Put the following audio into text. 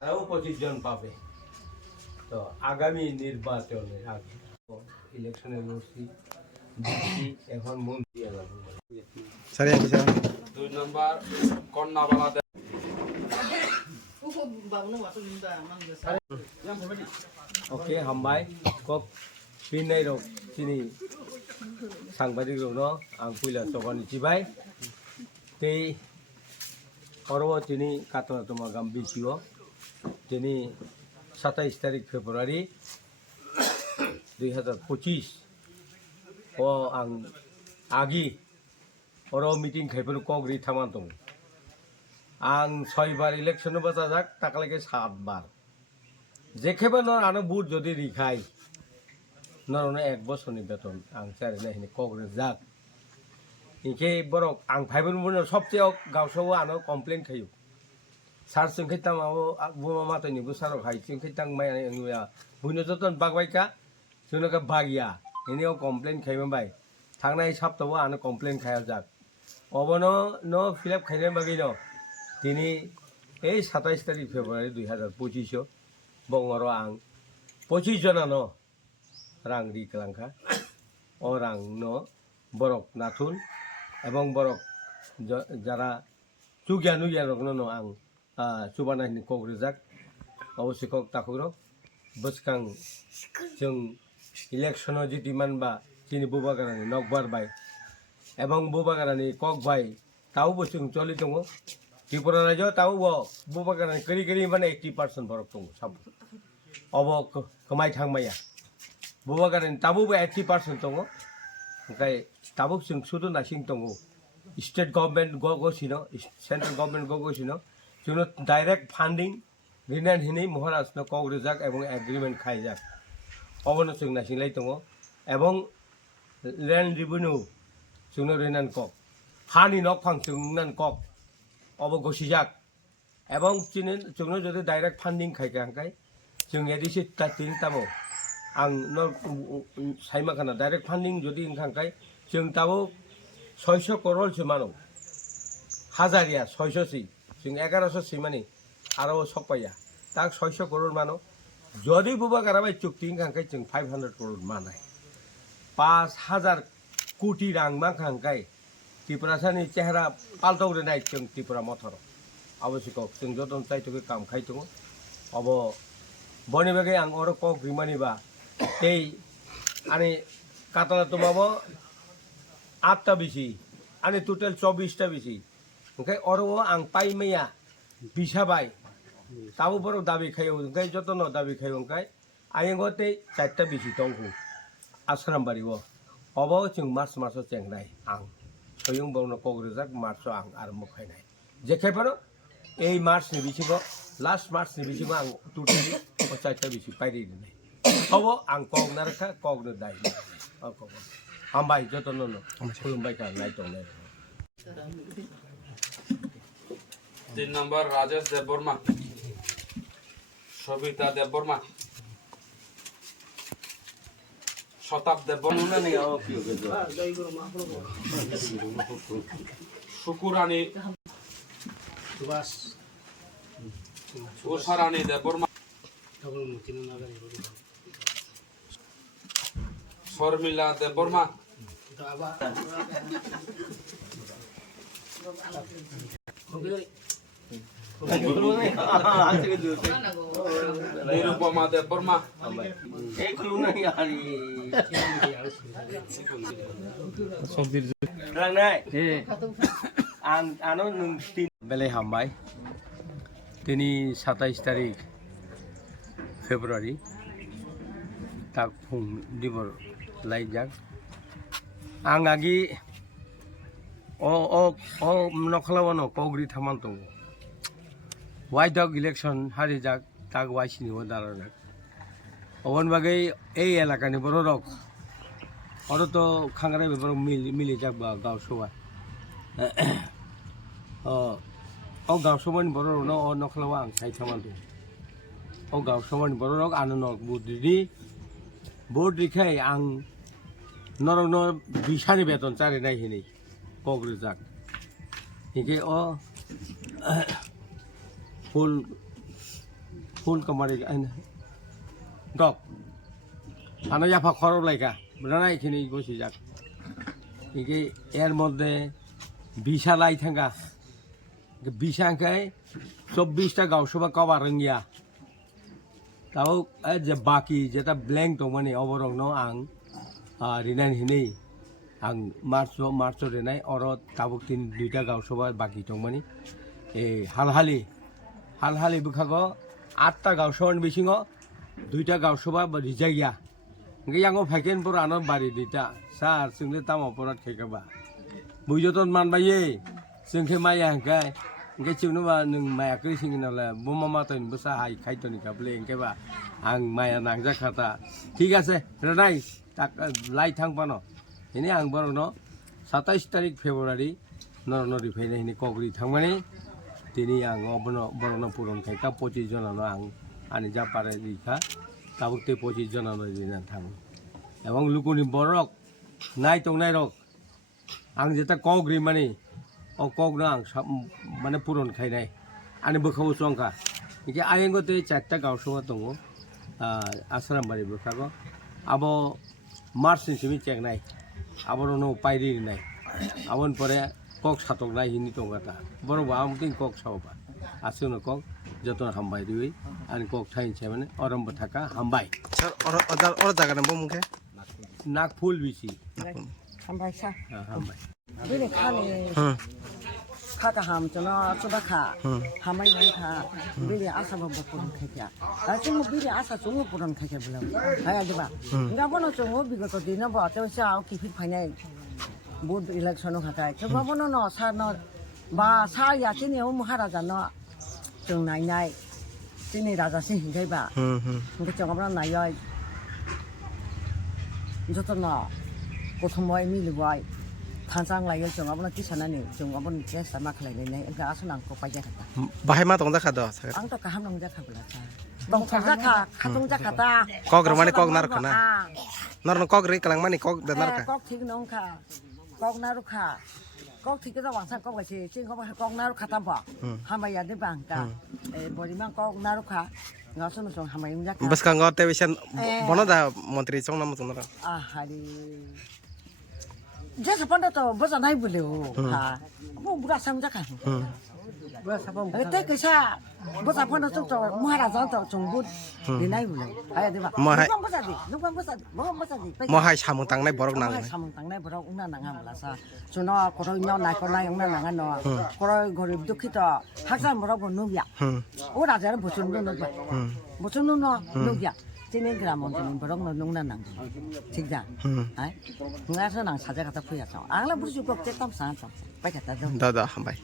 তারাও 25 জন পাবে। তো আগামী নির্বাচনের আগে ইলেকশনে লড়ছি দিচ্ছি, এখন মন দিয়ে যাবো। 2 নম্বর কন্যাবালা oke hambai kok pinai rok sini সাংবাদিক রো আং পুইলা তখন চিবাই তেই অরব তিনি কাতলা তোমা গাম বিচিও তিনি 27 তারিখ ফেব্রুয়ারি 2025 ও আং আগি অর মিটিং খাইফोर কগরি থামান দं आं 6 बार इलेक्शन बाजाक ताकलाके 7 बार जेखेबा न आनो बुट जदि रिखाय नरनो 1 बछरनि बेतन आं सारि नाहिनि कग्रे जाक इखे बरक आं फाइबन बुन सबसे गावसो आनो कमप्लेन खायो सार जोंखै तामाबो बुमा मातनि बुसारो हाय जोंखै तां माय आंनिया बुनो जतन बागबायका जोनका बागिया इनियाव कमप्लेन खायमोन बाय थांनाय सप्ताहआव आनो कमप्लेन खाया जाक अबनो न फिलआप खायनो बागै न তিনি এই 27 তারিখ ফেব্রুয়ারি 2025 বঙ্গর আং 25 জনানো রাং রিকলাংখা ও রাং ন বরক নাথুন এবং বরক যারা চুগিয়া নুগিয়া রকনো আং সুবানাহিনি কগ্রেজাক অবশ্যই কক তাকুর বসকাং जों ইলেকশনও জিতি মানবা চিনি বুবাগারানি নকবার বাই এবং বুবাগারানি কক বাই তাও বসুং চলি দङ त्रिपुरा राज्य ताऊ वो बुबागान करी करी माने 80% बरक दं सब अब कमाय थांमाया बुबागान ताबो 80% दङ ओमफ्राय ताबो जों सुदु नासिं दङ स्टेट गभर्नमेंट गगोसिनो सेंट्रल गभर्नमेंट गगोसिनो जोंनो डायरेक्ट फान्डिं रिनान हिनि महाराष्ट्र कग्रेजाक एवं एग्रीमेंट खायजाक अबनो जों नासिंलाय दङ एवं लैंड रेवेन्यू जोंनो रिनान कक हानि नक फां जोंनान कक अब गसिजाक एवं जोंनो जदि डायरेक्ट फान्डिं खायगांखाय जों एदिसि तातिन ताबो आं न साइमाखाना डायरेक्ट फान्डिं जदि इंखांखाय जों ताबो 600 करोड़ मानो हाजारिया 600 सि जों 1100 सि माने आरो सकपाया ताक 600 करोड़ मानो जदि बुबा गाराबाय चुक्ति इंखांखाय जों 500 करोड़ मानाय 5000 कोटी रां माखांखाय त्रिपुरासानि चेहरा पाल्टावरे नाय जों त्रिपुरा मथर आवश्यक जों जतन चाइतोके काम खायतो अब बनि बागै आं अर कक रिमानिबा तै आनि कातला तमाबो 8टा बिसि आनि टोटल 24टा बिसि ओंखाय अरव आं पाइमैया बिसाबाय ताबो बर दाबि खायो ओंखाय जतन दाबि खायो ओंखाय आयंगो तै 4टा बिसि दंखौ आश्रामबारिबो अब जों मार्च मासाव चेंनाय आं स्वयं बावनो कग्रेजाक मार्चआव आं आरम्भ खायनाय जेखायफोरो এই मार्चनि बिसिङाव लास्ट मार्चनि बिसिङाव आं टोटली 4टा बिसि पाइरि दिनाय अब आं कगनारखा कगनो दाय हामबाय जतन खुलुमबाय का नाय दंनाय 3 নম্বর রাজেশ দেববর্মা সবিতা দেববর্মা শতাব দেববর্মা শুকুরানী উষারানী দেববর্মা শর্মিলা দেববর্মা নিরুপমা দেববর্মা बेले हामबाय दिनै 27 तारिख फेब्रुवारि ताक फुं दिबर लाइजाक आं आगि ओ नखलावनो कग्रि थामान दं वाइडक इलेक्शन हारिजाक ताक वाइसिनि दाराजाक अबन बागै এই এলাকাनि बर रक और तो खांग्राय बेबर मिली जाक बा गावसोवा ओ गावसोमानि बर रक न नखलावा आं साइ थामान दं ओ गावसोमानि बर रक आनो नक बुद्रि बोर्ड रिखाय आं नरन बिसानि बेतन चारि नायहिनि कग्रेजाक इके ফুল কামারি ডক আনা জাফা খরব লাইকা বুঝা এখানে বসে যাক একে এর মধ্যে বিশা লাই থাকা বিশাখায় 24টা গাঁওসভা কবার রঙিয়া তাও যে বাকি যেটা ব্ল্যাঙ্ক দं মানে অবরং আং রিনাइन হিনেই आं मार्च रेनाय और ताबुक 2टा गाँवसभा बाकी दं माने हालहालि बुखागो 8टा गाँवसभानि बिसिङाव 2टा गाँवसभा रिजाइया ओंखाय आङो फाइकेनफोर आनो बारि दिता सार जोंनो तामावफोरा खेगाबा बुजतन मानबायो जोंखे माया ओंखाय जोंनोबा नों मायाखै सिङिनालाय बमा मातायनोबो साहाय खायतनि काबले ओंखायबा आं माया नांजाखाता ठीक আছে रेनाय লাই थांबानो ini ang barono 27 tarik Februari nori fene ini kogri thangmani tini ang barono puron khai ka 25 jona no ang ani ja pare dikha tabukte 25 jona no dina thang ebong lukuni borok nai tongnai rok ang jeta kogri mani o kogno ang mane puron khai nai ani bokhabu chongka ike ayengo te 4ta gausonga tongo asram bari bokhago abo March ni simi chengnai আবার no পাইরি নাই আমন পরে cock সাতক নাই হিনি টঙ্গাটা বড় বামতিং cock সাওবা আসুন cock যতন হামবাই দিই আর cock ঠাইছে মানে অরম্ব থাকা হামবাই স্যার ওর জায়গা নাম মুখে নাক ফুল বিসি হামবাই সা হামবাই বিনে খালে খাকা হাম চনা চবা খা হামাই বাই খা বিলে আশা বাবা পুরন খাইয়া আর চুমু বিলে আশা চুমু পুরন খাইয়া বলা হায়া দিবা গাবনো চুমু বিগত দিন বা তেসা কি ফিট ফাইনাই বুট ইলেকশন খাকাই চবাবনো ন সা ন বা সা ইয়া চিনি মহারাজা ন जों नायनाय जोंनि राजासिं हिंगायबा ओमफ्राय जोंहाबो नायबाय जतन गथमबाय मिलुबाय थांजां लायो जोंहाबो किसानानि जोंहाबो केसा मा खालायनाय ओंखाय आसन आंखौ पाइजाखाता बाहाय मा दं जाखाद आंथ' गाहाम दं जाखाबला दं जाखा खाथं जाखाता कग्र माने कग नारखना नरन कग्र कलां माने कग नारखा कग ठीक नंखा कग नारुखा kok thik da wangsan kok gachi ching kok naru khata ba hamaya de bangka bori mang kok naru kha ngasun song hamay jak bas ka ngote wisan bono da mantri chong nam chong na hari je sapan to bosa nai bule o ha bo bura sam jaka te kesa bosa pon to maharaja to chongbu ni nai bule aya de ba nong bosa di mahai samung tangnai borok nang samung tangnai borok ungna nanga mala sa chuno koroi no nai konai ungna nanga no koroi gorib dukhito haksan borok bo nubya o raja ro bochun no ba bochun no nubya jini gramon jini borok no nungna nang ঠিক যা ai nga sa nang saja kata puya chong angla burju kok chetam sa chong pai kata da da hambai